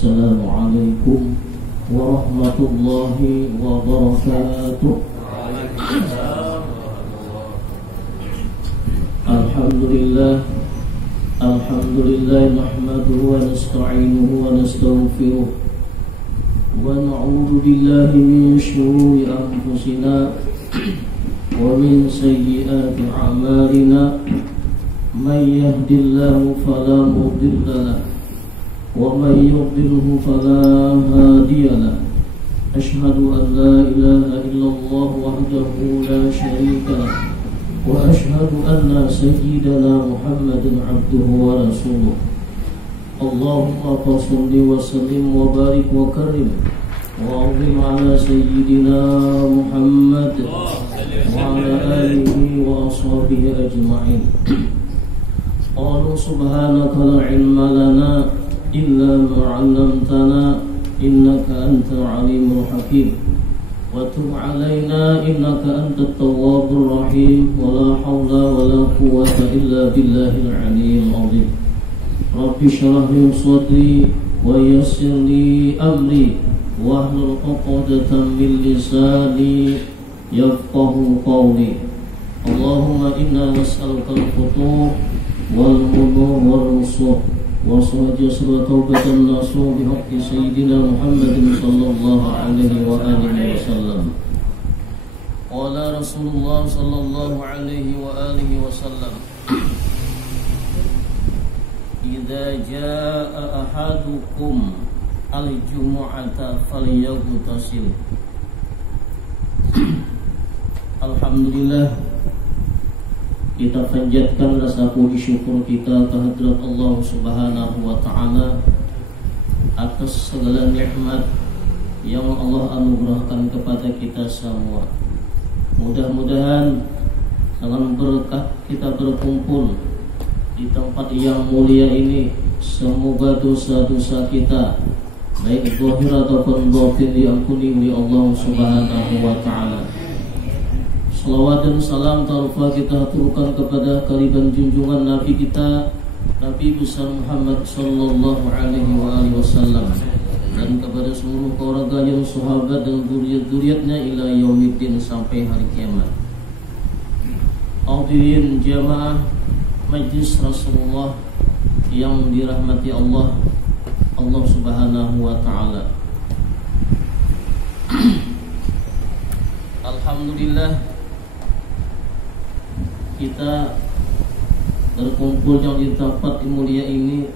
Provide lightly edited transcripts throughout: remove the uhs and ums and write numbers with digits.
Assalamualaikum warahmatullahi wabarakatuh. Alhamdulillah nahmaduhu wa nasta'inuhu wa nastaghfiruh wa na'udzu billahi min syururi anfusina wa min sayyiati a'malina. May yahdihillahu fala mudilla lahu wa may yudlilhu fala hadiya lahu. Asyhadu an la ilaha illallah wahdahu la syarika lahu wa asyhadu anna sayyidana Muhammadan abduhu wa rasuluh. Allahumma shalli wa sallim wa barik wa karim wa azim ala sayyidina Muhammad wa ala alihi wa ashabihi ajma'in. Qalu subhanaka la ilma lana illa ma 'allamtana innaka antal alimul hakim. Wa tub 'alaina innaka antat tawwabur rahim. Wa la haula wa la quwwata illa billahil 'aliyyil 'azim. Rabbi shrah li sadri wa yassir li amri wahlul 'uqdatam min lisani yafqahu qawli. Allahumma inna nas'aluka al-futuh wal munur wal rusuh wa sajasra taubatan nasuh bihaqqi sayyidina Muhammadin sallallahu alaihi wa alihi wasallam. Qala Rasulullah sallallahu alaihi wa alihi wasallam, idza jaa ahadukum al-jumu'ata falyaghtasil. Alhamdulillah, kita panjatkan rasa puji syukur kita kehadirat Allah Subhanahu wa ta'ala atas segala nikmat yang Allah anugerahkan kepada kita semua. Mudah-mudahan dengan berkah kita berkumpul di tempat yang mulia ini, semoga dosa-dosa kita baik zahir ataupun batin diampuni oleh Allah Subhanahu wa ta'ala. Salawat dan salam talfa kita aturkan kepada kariban junjungan Nabi kita, Nabi besar Muhammad sallallahu alaihi wasallam, dan kepada seluruh keluarga yang sahabat dan zuriat-zuriatnya ila yaumiddin, sampai hari kiamat. Hadirin jamaah majlis Rasulullah yang dirahmati Allah Subhanahu wa ta'ala. Alhamdulillah, kita berkumpul yang di tempat mulia ini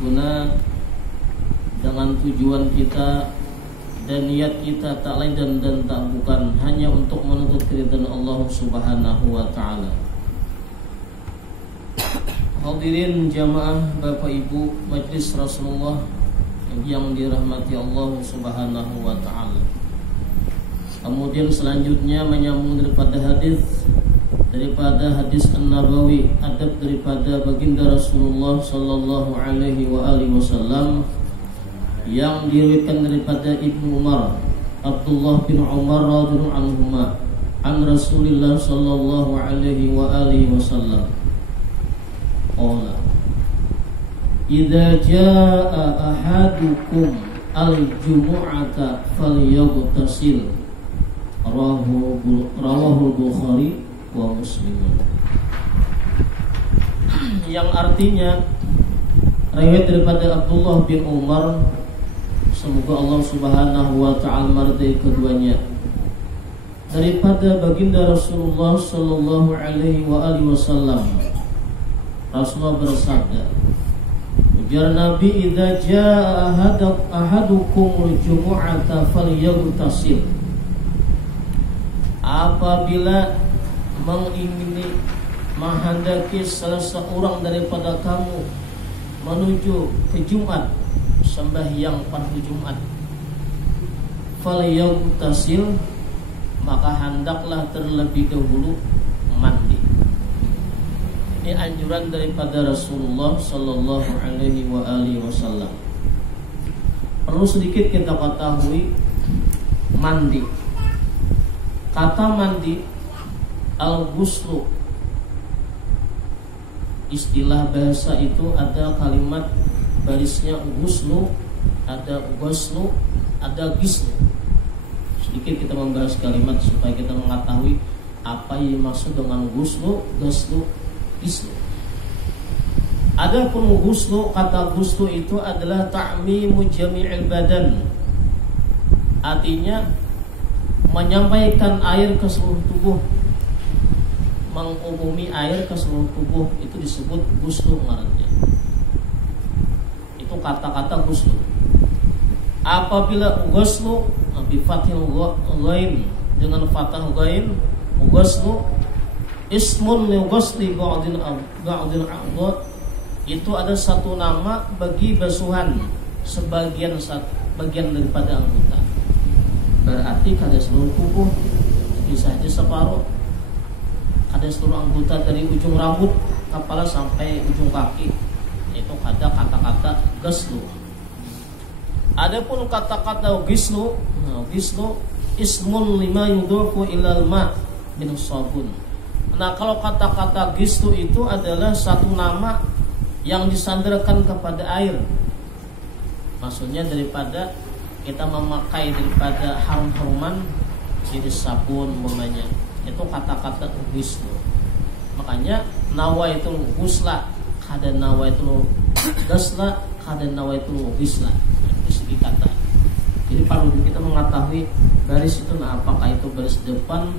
guna dengan tujuan kita dan niat kita tak lain dan tak bukan hanya untuk menuntut keridhaan Allah Subhanahu wa ta'ala. Hadirin jamaah Bapak Ibu majlis Rasulullah yang dirahmati Allah Subhanahu wa ta'ala. Kemudian selanjutnya menyambung daripada hadis An-Nabawi, adab daripada baginda Rasulullah sallallahu alaihi wasallam yang diriwayatkan daripada Ibnu Umar, Abdullah bin Umar radhiyallahu anhuma, an Rasulillah sallallahu alaihi wasallam. Qala, idza jaa ahadukum al-jumu'ata falyaghtasil. Rawahul Bukhari wa Muslim. Yang artinya riwayat daripada Abdullah bin Umar, semoga Allah Subhanahu wa ta'ala meridai keduanya, daripada baginda Rasulullah sallallahu alaihi wasallam. Rasulullah bersabda, ujar Nabi, idza jaa ahadukumul jumu'ata falyaghtasil. Apabila mengingini menghendaki salah seorang daripada kamu menuju ke Jumat, sembahyang fardu Jumat, falyaghtasil, maka hendaklah terlebih dahulu mandi. Ini anjuran daripada Rasulullah sallallahu alaihi wasallam. Perlu sedikit kita ketahui mandi. Kata mandi al-ghuslu, istilah bahasa itu ada kalimat barisnya guslu, ada ghuslu, ada gislu. Sedikit kita membahas kalimat supaya kita mengetahui apa yang dimaksud dengan guslu, ghuslu, gislu. Adapun ghuslu, kata ghuslu itu adalah ta'mimu jami'il badan. Artinya menyampaikan air ke seluruh tubuh, mengumumi air ke seluruh tubuh, itu disebut ghuslu ngarannya. Itu kata-kata ghuslu. Apabila ghuslu bi fathil ghain, dengan fathah ghain, ghuslu ismun li ghusli ba'dil a'dha, itu ada satu nama bagi basuhan bagian daripada anggota. Berarti kada seluruh tubuh, bisa aja separuh. Ada seluruh anggota dari ujung rambut kepala sampai ujung kaki. Itu ada kata-kata ghuslu. Adapun kata-kata ghuslu, ghuslu ismun lima yudhafu ilal ma' min sabun. Nah, kalau kata-kata ghuslu itu adalah satu nama yang disandarkan kepada air. Maksudnya daripada kita memakai daripada harum-haruman jenis sabun umpamanya. Itu kata-kata ghuslu. Makanya nawaitul ghusla, kada nawaitul ghusla, kada nawaitul ghusla. Segi kata. Jadi perlu kita mengetahui baris itu apakah itu baris depan,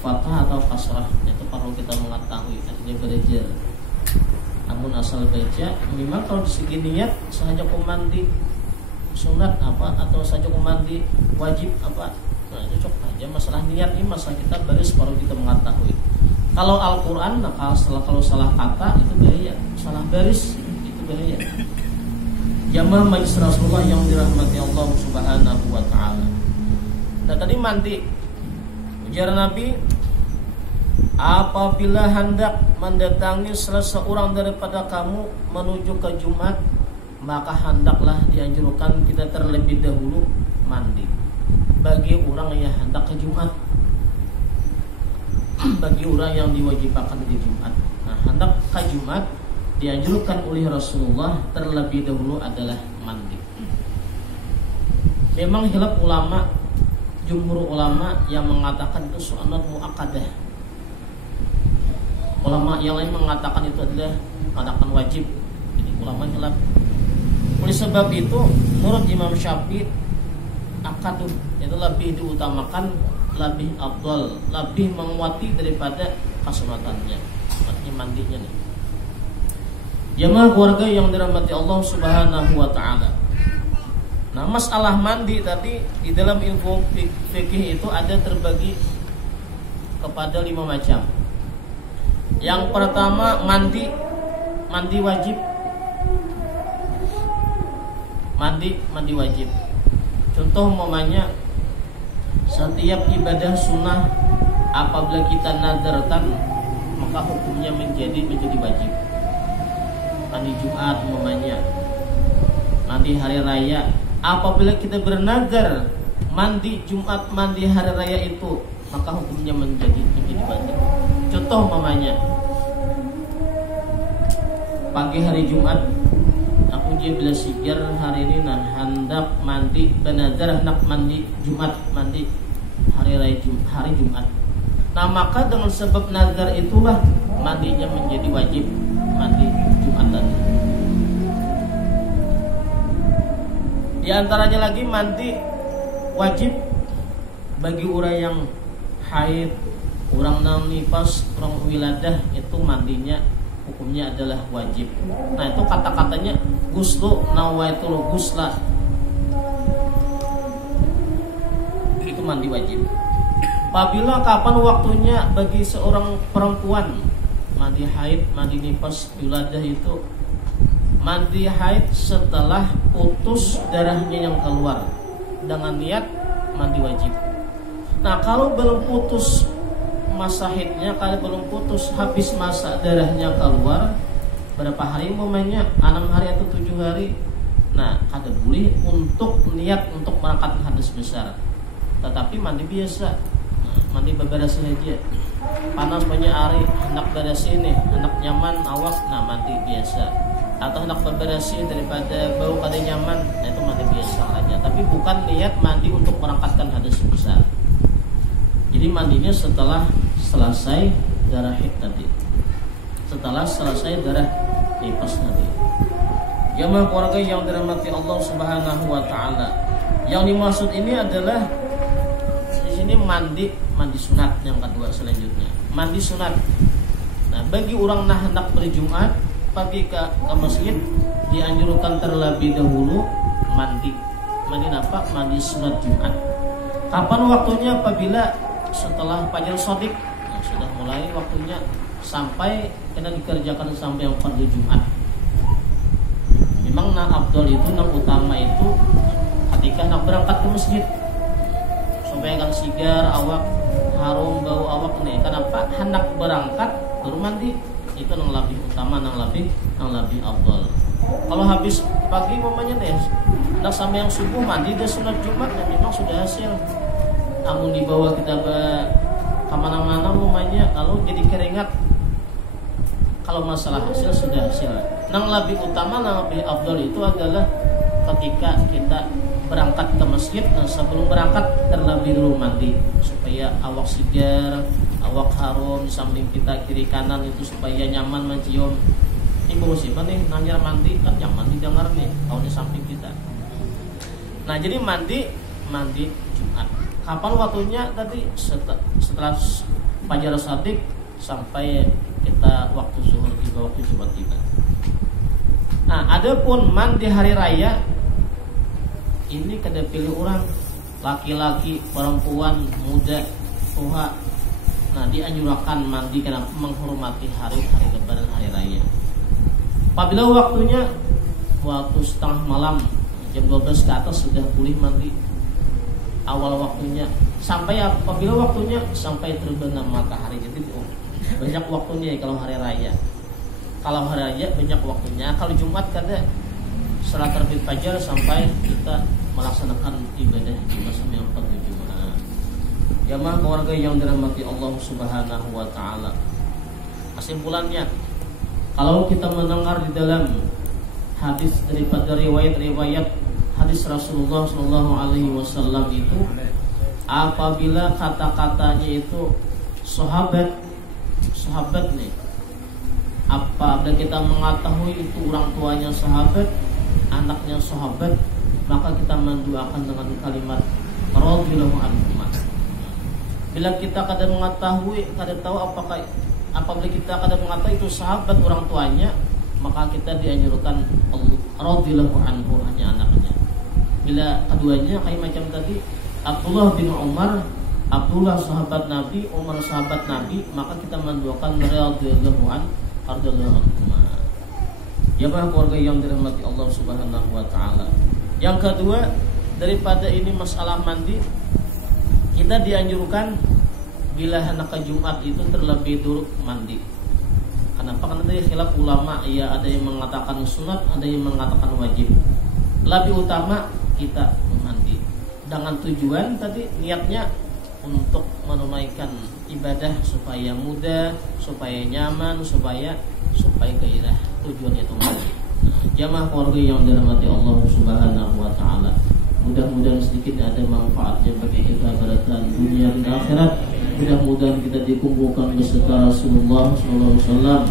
fathah atau kasrah. Itu perlu kita mengetahui artinya belajar. Namun asal baca, memang kalau di segi niat sahaja komandi sunat apa atau saja komandi wajib apa, nah cocok aja. Masalah niat ini masalah kita baris perlu kita mengetahui. Kalau Al-Quran, nah kalau salah kata itu bahaya, salah baris itu bahaya. Jamaah majlis Rasulullah yang dirahmati Allah Subhanahu wa ta'ala. Nah tadi mandi, ujar Nabi, apabila hendak mendatangi salah seorang daripada kamu menuju ke Jumat, maka hendaklah dianjurkan kita terlebih dahulu mandi. Bagi orang yang hendak ke Jumat, bagi orang yang diwajibkan di Jumat, nah hendak ke Jumat, dianjurkan oleh Rasulullah terlebih dahulu adalah mandi. Memang hilaf ulama, jumhur ulama yang mengatakan itu sunnah muakkadah. Ulama yang lain mengatakan itu adalah mengatakan wajib. Jadi ulama hilaf. Oleh sebab itu, menurut Imam Syafi'i, akaduh itu lebih diutamakan, lebih afdal, lebih menguati daripada kesunatannya. Artinya mandinya nih. Jamaah keluarga yang dirahmati Allah Subhanahu wa ta'ala. Nah, masalah mandi tadi di dalam ilmu fikih itu ada terbagi kepada 5 macam. Yang pertama mandi wajib. Mandi wajib. Contoh umpamanya setiap ibadah sunnah apabila kita nadarkan maka hukumnya menjadi wajib. Mandi Jumat umpamanya, mandi hari raya. Apabila kita bernazar mandi Jumat, mandi hari raya itu, maka hukumnya menjadi wajib. Contoh umpamanya pagi hari Jumat, aku bila sikir hari ini nah hendak mandi bernazar hendak mandi Jumat, mandi hari raya hari Jumat. Nah maka dengan sebab nazar itulah mandinya menjadi wajib, mandi Jumat tadi. Di antaranya lagi mandi wajib bagi orang yang haid, orang yang nifas, orang wiladah, itu mandinya hukumnya adalah wajib. Nah itu kata-katanya ghuslu nawaitul ghusla, itu mandi wajib. Apabila kapan waktunya bagi seorang perempuan mandi haid, mandi nifas, wiladah itu mandi haid setelah putus darahnya yang keluar dengan niat mandi wajib. Nah kalau belum putus masa haidnya, kalau belum putus habis masa darahnya keluar berapa hari umpamanya 6 hari atau 7 hari, nah kada boleh untuk niat untuk berangkat hadas besar, tetapi mandi biasa, mandi beberes saja. Panas banyak hari, hendak beres ini, hendak nyaman awak, nah mandi biasa. atau hendak bebersih daripada bau kada nyaman, nah itu mandi biasa aja. Tapi bukan niat mandi untuk merangkatkan hadas besar. Jadi mandinya setelah selesai darah haid tadi, setelah selesai darah nifas tadi. Jamaah keluarga yang dirahmati Allah Subhanahu wa taala. Yang dimaksud ini adalah di sini mandi sunat yang kedua selanjutnya. Mandi sunat. Nah, bagi orang nah hendak berjumat pagi ke masjid dianjurkan terlebih dahulu mandi apa? Mandi sunat Jumat. Kapan waktunya? Apabila setelah fajar shadiq, nah, sudah mulai waktunya sampai kena dikerjakan sampai yang fardu Jumat. Memang nah afdal itu, nah utama itu ketika nak berangkat ke masjid supaya kan sigar awak, harum bau awak nih. Kenapa? Hendak berangkat baru mandi. Itu yang lebih utama, yang lebih afdal. Kalau habis pagi mamanya deh, nak sampai yang subuh mandi deh sunat Jumat, ya memang sudah hasil. Namun dibawa kita kemana-mana mamanya, lalu jadi keringat. Kalau masalah hasil sudah hasil. Yang lebih utama, yang lebih afdal itu adalah ketika kita berangkat ke masjid, nah sebelum berangkat terlebih dulu mandi supaya awak segar, awak harum, di samping kita kiri kanan itu supaya nyaman mencium. Ibu musibah nih nanya mandi, kan nyaman didengar nih kalau di samping kita. Nah jadi mandi Jumat. Kapan waktunya? Tadi setelah fajar shadiq sampai kita waktu zuhur tiba, waktu Jumat tiba. Nah adapun mandi hari raya ini kada pilih orang, laki-laki, perempuan, muda, tua. Nah dianjurkan mandi karena menghormati hari-hari lebaran, hari raya. Apabila waktunya waktu setengah malam jam 12 ke atas sudah boleh mandi. Awal waktunya sampai apabila waktunya sampai terbenam matahari. Jadi banyak waktunya ya kalau hari raya. Kalau hari raya banyak waktunya. Kalau Jumat kada setelah terbit fajar sampai kita melaksanakan ibadah di masa yang fardu Jumat. Jamaah keluarga yang dirahmati Allah Subhanahu wa taala. Kesimpulannya, kalau kita mendengar di dalam hadis daripada riwayat hadis Rasulullah sallallahu alaihi wasallam itu, apabila kata-katanya itu sahabat nih, apabila kita mengetahui itu orang tuanya sahabat, anaknya sahabat, maka kita mendoakan dengan kalimat radhiyallahu anhu. Bila kita kada mengetahui, kada tahu apabila kita kada mengetahui itu sahabat orang tuanya, maka kita dianjurkan radhiyallahu anhu hanya anaknya. Bila keduanya kayak macam tadi Abdullah bin Umar, Abdullah sahabat Nabi, Umar sahabat Nabi, maka kita mendoakan radhiyallahu anhu. Ya para keluarga yang dirahmati Allah Subhanahu wa taala. Yang kedua, daripada ini masalah mandi, kita dianjurkan bila hendak ke Jumat itu terlebih dulu mandi. Kenapa? Karena dari khilaf ulama, ya ada yang mengatakan sunat, ada yang mengatakan wajib. Lebih utama kita mandi dengan tujuan tadi niatnya untuk menunaikan ibadah supaya mudah, supaya nyaman, supaya gairah. Tujuannya itu mandi. Jamaah keluarga yang dirahmati Allah Subhanahu wa taala. Mudah-mudahan sedikit ada manfaatnya bagi kita pada dunia dan akhirat. Mudah-mudahan kita dikumpulkan beserta Rasulullah SAW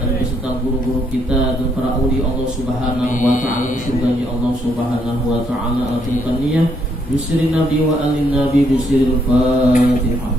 dan beserta guru-guru kita dan para uli Allah Subhanahu wa taala, surganya Allah Subhanahu wa taala. Aturkan niyah bisri nabi wa alin nabi bisril Fatihah.